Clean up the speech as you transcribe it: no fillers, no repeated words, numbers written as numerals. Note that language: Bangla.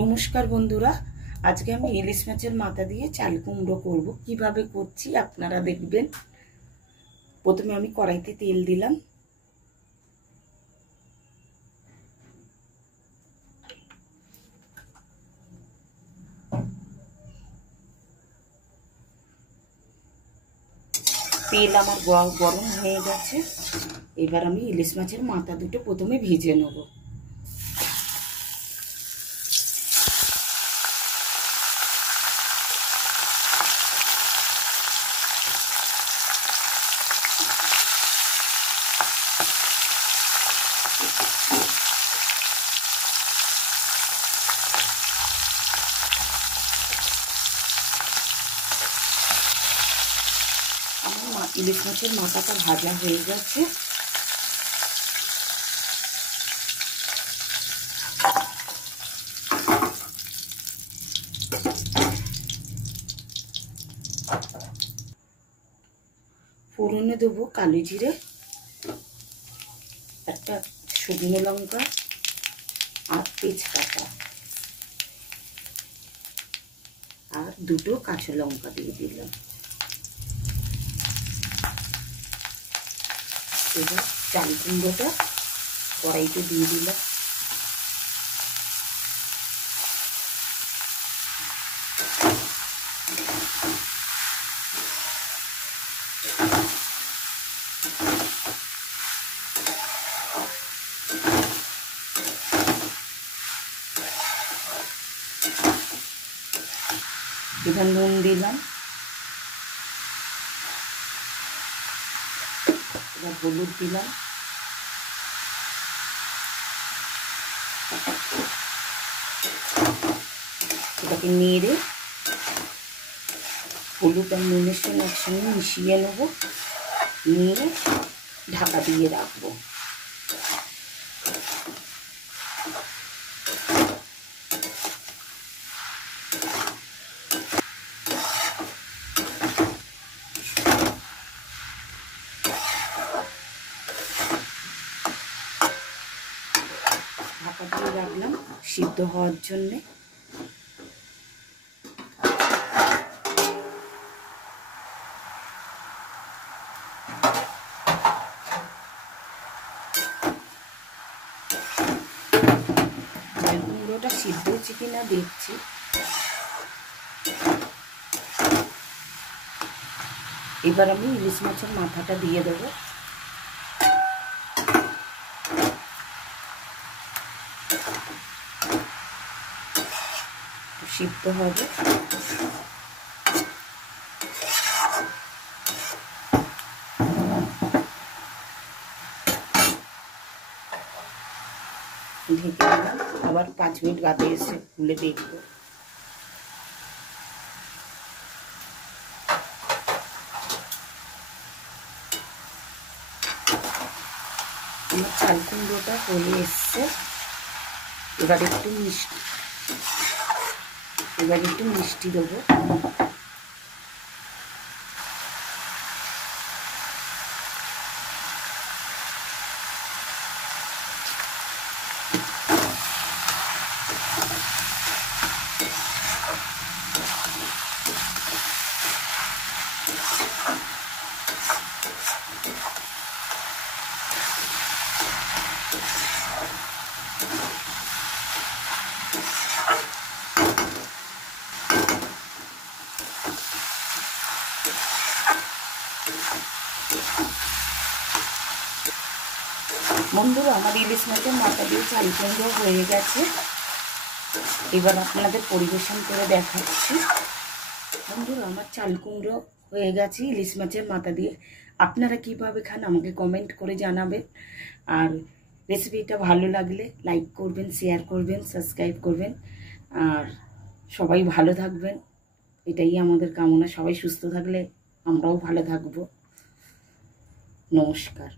নমস্কার বন্ধুরা, আজকে আমি ইলিশ মাছের মাথা দিয়ে চাল কুমড়ো করব। কিভাবে করছি আপনারা দেখবেন। প্রথমে আমি কড়াইতে তেল দিলাম, তেল আমার গরম হয়ে গেছে। এবার আমি ইলিশ মাছের মাথা দুটো প্রথমে ভেজে নেব। আমার ইলিশ মাছের মাথাটা ভাজা হয়ে গেছে। ফোড়নে দেবো কালো জিরে, একটা শুকনো লঙ্কা আর তেজপাতা আর দুটো কাঁচা লঙ্কা দিয়ে দিলাম। এবার চাল কুমড়োটা কড়াইতে দিয়ে দিলাম। এবার নুন দিলাম, এবার হলুদ দিলাম, এটাকে নেড়ে হলুদ আর নুনের সঙ্গে একসঙ্গে মিশিয়ে নেব, নিয়ে ঢাকা দিয়ে রাখবো। ঢাকা দিয়ে রাখলাম সিদ্ধ হওয়ার জন্যে। কুমড়োটা সিদ্ধ হচ্ছে কিনা দেখছি। এবার আমি ইলিশ মাছের মাথাটা দিয়ে দেবো। সিদ্ধ হবে। ঢেকে দিলাম, আবার 5 মিনিট বাদে এসে খুলে দেখবো। আমার চাল কুমড়োটা হয়ে এসছে। এবার একটু মিষ্টি দেবো। বন্ধুরা, আমার ইলিশ মাছের মাথা দিয়ে চাল কুমড়ো হয়ে গেছে। এবার আপনাদের পরিবেশন করে দেখাচ্ছি। বন্ধুরা, আমার চাল কুমড়ো হয়ে গেছে ইলিশ মাছের মাথা দিয়ে। আপনারা কিভাবে খান আমাকে কমেন্ট করে জানাবেন। আর রেসিপিটা ভালো লাগলে লাইক করবেন, শেয়ার করবেন, সাবস্ক্রাইব করবেন। আর সবাই ভালো থাকবেন, এটাই আমাদের কামনা। সবাই সুস্থ থাকলে আমরাও ভালো থাকবো। নমস্কার।